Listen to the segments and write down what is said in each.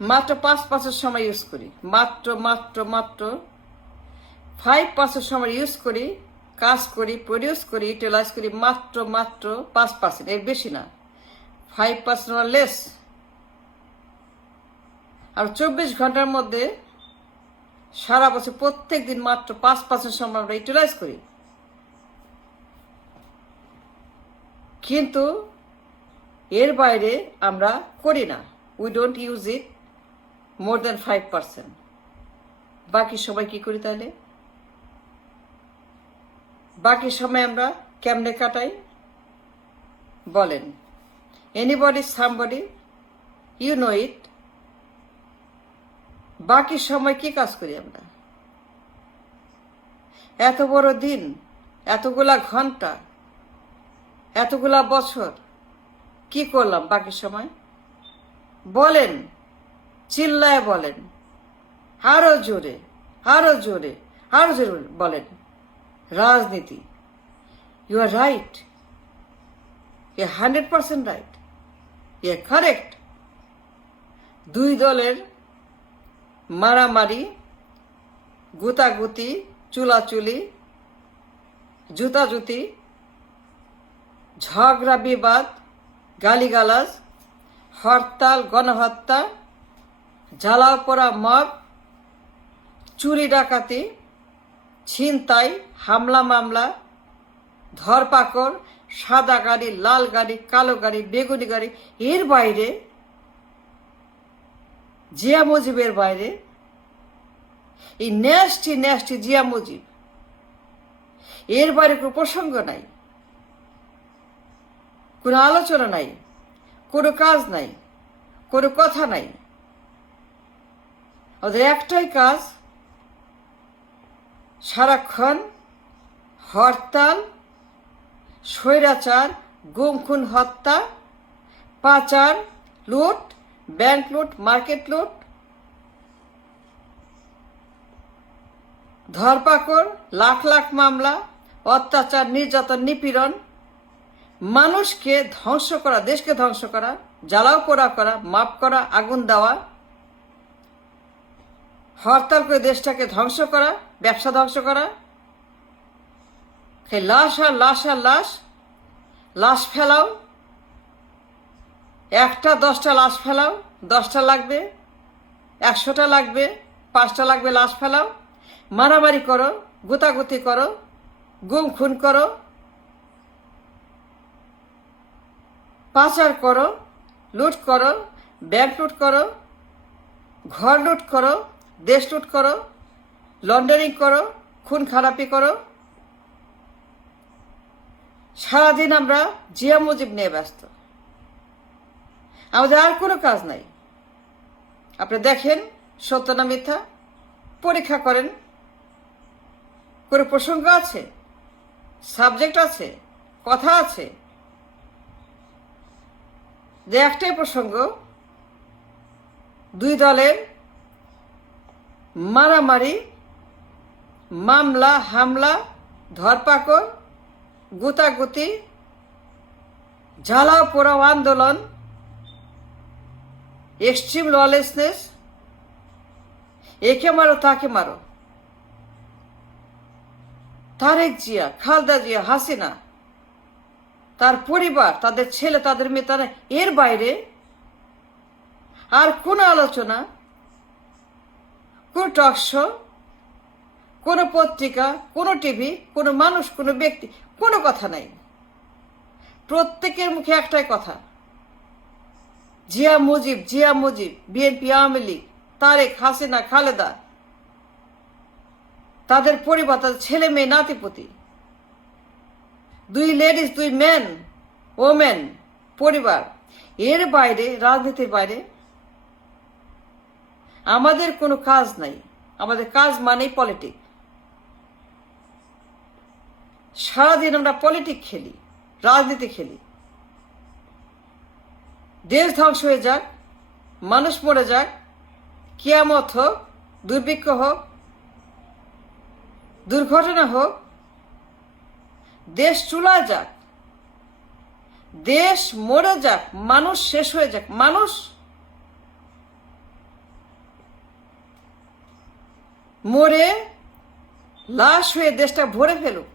মাত্র 5% সময় ইউজ করি, মাত্র মাত্র মাত্র 5% সময় ইউজ করি, কাজ করি, প্রডিউস করি, ইউটিলাইজ করি মাত্র মাত্র 5%, এর বেশি না, 5% or লেস। আর 24 ঘন্টার মধ্যে সারা বছর প্রত্যেক দিন মাত্র 5% সময় আমরা ইউটিলাইজ করি। কিন্তু এর বাইরে আমরা করি না, we don't use it more than 5%। বাকি সময় কি করি তাহলে? বাকি সময় আমরা কেমনে কাটাই বলেন? এনিবডি, সামবডি, ইউ নো ইট। বাকি সময় কি কাজ করি আমরা? এত বড় দিন, এতগুলা ঘন্টা, এতগুলা বছর কি করলাম বাকি সময়? বলেন, চিল্লায় বলেন, আরো জোরে, আরো জোরে, আরো জোরে বলেন। রাজনীতি। You are right, you 100% right, you correct. দুই দলের মারামারি, গুতাগুতি, চুলাচুলি, জুতাজুতি, ঝগড়া বিবাদ, গালিগালাজ, হরতাল, গণহত্যা, জ্বালাও পোড়া মব, চুরি ডাকাতি, ছিনতাই, হামলা মামলা, ধরপাকড়, সাদা গাড়ি, লাল গাড়ি, কালো গাড়ি, বেগুনি গাড়ি, এর বাইরে, জিয়া মুজিবের বাইরে, এই ন্যাস্টি ন্যাস্টি জিয়া মুজিব, এর বাইরে কোনো প্রসঙ্গ নাই, কোনো আলোচনা নাই, কোনো কাজ নাই, কোনো কথা নাই। ওদের একটাই কাজ, সারাক্ষণ হরতাল, স্বৈরাচার, গুম খুন হত্যা, পাচার, লুট, ব্যাংক লুট, মার্কেট লুট, ধরপাকড়, লাখ লাখ মামলা, অত্যাচার, নির্যাতন, নিপীড়ন, মানুষকে ধ্বংস করা, দেশকে ধ্বংস করা, জ্বালাও পোড়া করা, মাপ করা, আগুন দেওয়া, হরতাল করে দেশটাকে ধ্বংস করা, ব্যবসা ধ্বংস করা, লাশ আর লাশ আর লাশ, লাশ ফেলাও, 1টা 10টা লাশ ফেলাও, 10টা লাগবে, 100টা লাগবে, 5টা লাগবে, লাশ ফেলাও, মারামারি করো, গুতাগুতি করো, গুম খুন করো, পাচার করো, লুট করো, ব্যাংক লুট করো, ঘর লুট করো, দেশ লুট করো, লন্ডারিং করো, খুন খারাপি করো। সারাদিন আমরা জিয়া মুজিব নিয়ে ব্যস্ত, আমাদের আর কোনো কাজ নাই। আপনি দেখেন সত্য না মিথ্যা, পরীক্ষা করেন। কোনো প্রসঙ্গ আছে, সাবজেক্ট আছে, কথা আছে? যে একটাই প্রসঙ্গ, দুই দলের মারামারি, মামলা হামলা, ধরপাকড়, গুতাগুতি, জ্বালাও পোড়াও আন্দোলন, এক্সট্রিম ললেসনেস, একে মারো তাকে মারো। তারেক জিয়া, খালেদা জিয়া, হাসিনা, তার পরিবার, তাদের ছেলে, তাদের মেয়ে, তারা, এর বাইরে আর কোনো আলোচনা, কোনো টক শো, কোনো পত্রিকা, কোনো টিভি, কোনো মানুষ, কোনো ব্যক্তি, কোনো কথা নাই। প্রত্যেকের মুখে একটাই কথা, জিয়া মুজিব, জিয়া মুজিব, বিএনপি, আওয়ামী লীগ, তারেক, হাসিনা, খালেদা, তাদের পরিবার, তাদের ছেলে মেয়ে, নাতিপুতি, 2 লেডিস, 2 মেন, ওমেন, পরিবার। এর বাইরে, রাজনীতির বাইরে আমাদের কোনো কাজ নাই। আমাদের কাজ মানেই পলিটিক। সারাদিন আমরা পলিটিক খেলি, রাজনীতি খেলি। দেশ ধ্বংস হয়ে যাক, মানুষ মরে যাক, কিয়ামত হোক, দুর্ভিক্ষ হোক, দুর্ঘটনা হোক, দেশ চুলা যাক, দেশ মরে যাক, মানুষ শেষ হয়ে যাক, মানুষ মরে লাশ হয়ে দেশটা ভরে ফেলুক,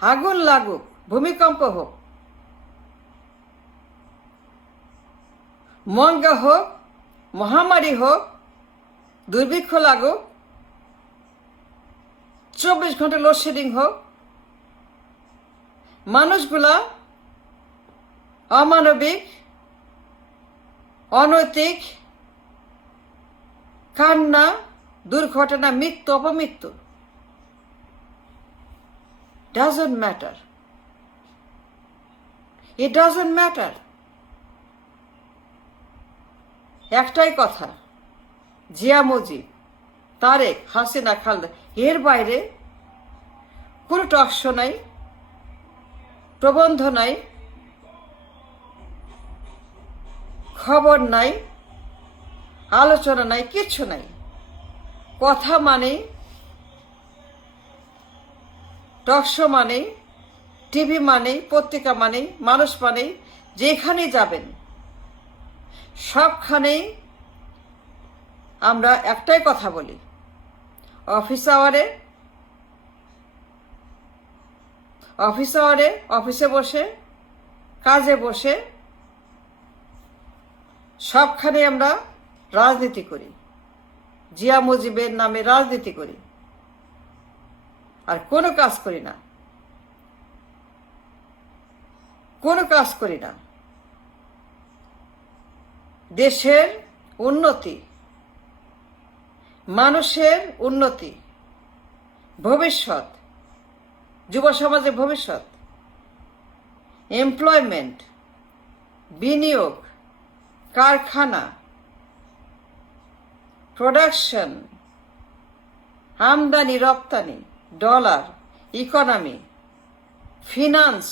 আগুন লাগুক, ভূমিকম্প হোক, মঙ্গা হোক, মহামারী হোক, দুর্ভিক্ষ লাগুক, 24 ঘন্টা লোডশেডিং হোক, মানুষগুলা অমানবিক, অনৈতিক, কান্না, দুর্ঘটনা, মৃত্যু, অপমৃত্যু, doesn't matter. It doesn't matter. একটাই কথা, জিয়া মুজিব, তারেক, হাসিনা, খালেদা, এর বাইরে কোনো টকশো নাই, প্রবন্ধ নাই, খবর নাই, আলোচনা নাই, কিচ্ছু নাই। কথা মানে, টকশো মানে, টিভি মানে, পত্রিকা মানে, মানুষ মানে, যেখানে যাবেন সবখানেই আমরা একটাই কথা বলি। অফিস আওয়ারে অফিসে বসে, কাজে বসে, সবখানে আমরা রাজনীতি করি, জিয়া মুজিবের নামে রাজনীতি করি, আর কোনো কাজ করি না, কোনো কাজ করি না। দেশের উন্নতি, মানুষের উন্নতি, ভবিষ্যৎ, যুব সমাজের ভবিষ্যৎ, এমপ্লয়মেন্ট, বিনিয়োগ, কারখানা, প্রোডাকশন, আমদানি রপ্তানি, ডলার, ইকোনমি, ফিনান্স,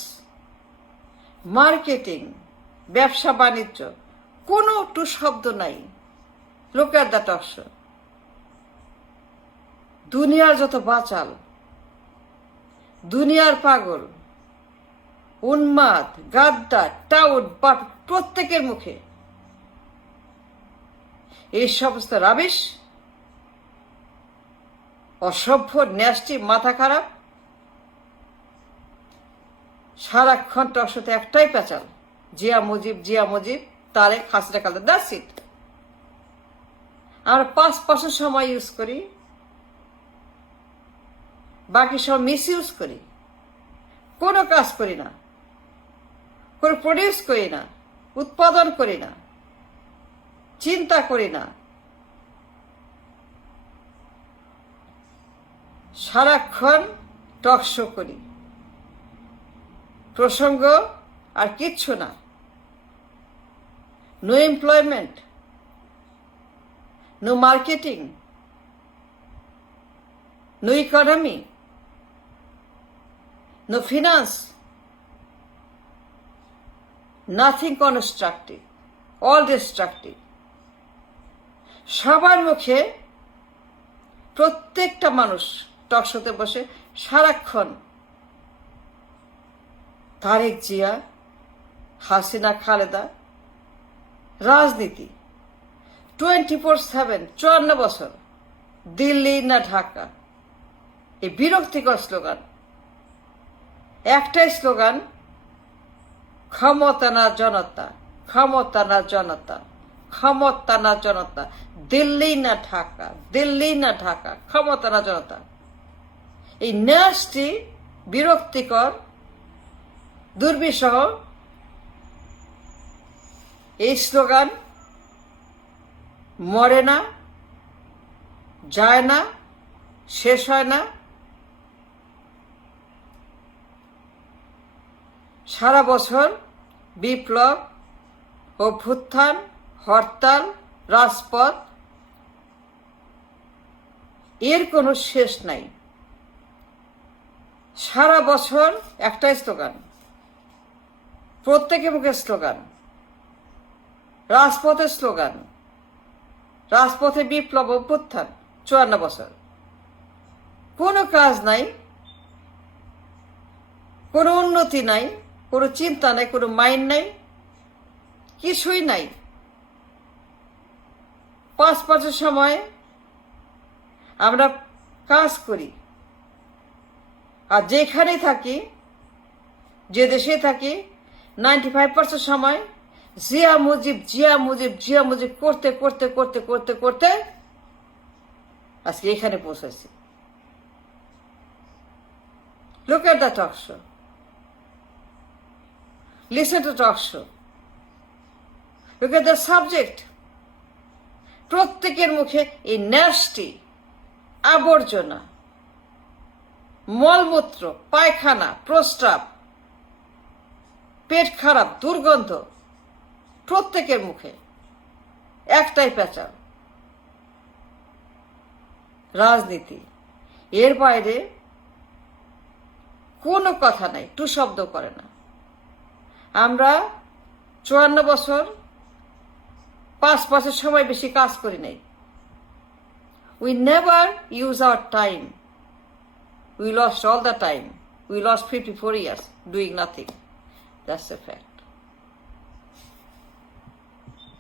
মার্কেটিং, ব্যবসা বাণিজ্য, কোনো টু শব্দ নাই। লোক এট দ্য টকশ। দুনিয়ার যত বাচাল, দুনিয়ার পাগল, উন্মাদ, গাদ্দার, টাউট, বাট, প্রত্যেকের মুখে এই সমস্ত রাবিশ, অসভ্য, ন্যাস্টি, মাথা খারাপ, সারাক্ষণ টকশোতে একটাই পেঁচাল, জিয়া মুজিব, জিয়া মুজিব, তারেক, হাসিনা, খালেদা, দ্যাটস ইট। আমরা 5% সময় ইউজ করি, বাকি সব মিস ইউজ করি, কোনো কাজ করি না, কোনো প্রডিউস করি না, উৎপাদন করি না, চিন্তা করি না, সারাক্ষণ টকশো করি, প্রসঙ্গ আর কিচ্ছু না। No employment, no marketing, no economy, no finance, nothing constructive, all destructive. সবার মুখে প্রত্যেকটা মানুষ টকশোতে বসে সারাক্ষণ তারেক জিয়া, হাসিনা, খালেদা, রাজনীতি 24/7, 54 বছর, দিল্লি না ঢাকা। এই বিরক্তিকর স্লোগান, একটাই স্লোগান, ক্ষমতা না জনতা, ক্ষমতা না জনতা, ক্ষমতা না জনতা, দিল্লি না ঢাকা, দিল্লি না ঢাকা, ক্ষমতা না জনতা। এই ন্যাস্টি, বিরক্তিকর, দুর্বিষহ এই স্লোগান মরে না, যায় না, শেষ হয় না। সারা বছর বিপ্লব, অভ্যুত্থান, হরতাল, রাজপথ, এর কোনো শেষ নাই। সারা বছর একটাই স্লোগান, প্রত্যেকের মুখে স্লোগান, রাজপথের স্লোগান, রাজপথে বিপ্লব, অভ্যুত্থান, 54 বছর। কোনো কাজ নাই, কোনো উন্নতি নাই, কোনো চিন্তা নাই, কোনো মাইন্ড নাই, কিছুই নাই। 5 বছর সময় আমরা কাজ করি, আর যেখানেই থাকি, যে দেশে থাকি, 95% সময় জিয়া মুজিব জিয়া মুজিব জিয়া মুজিব করতে করতে করতে করতে করতে আজকে এখানে পৌঁছেছি। Look at the talk show. Listen to talk show. Look at the subject. প্রত্যেকের মুখে এই ন্যাস্টি, আবর্জনা, মলমূত্র, পায়খানা, প্রস্রাব, পেট খারাপ, দুর্গন্ধ, প্রত্যেকের মুখে একটাই পেঁচাও, রাজনীতি। এর বাইরে কোনো কথা নাই, টু শব্দ করে না। আমরা 54 বছর 5 বছর সময় বেশি কাজ করি নাই। We never use our time. We lost all the time. We lost 54 years doing nothing. That's a fact.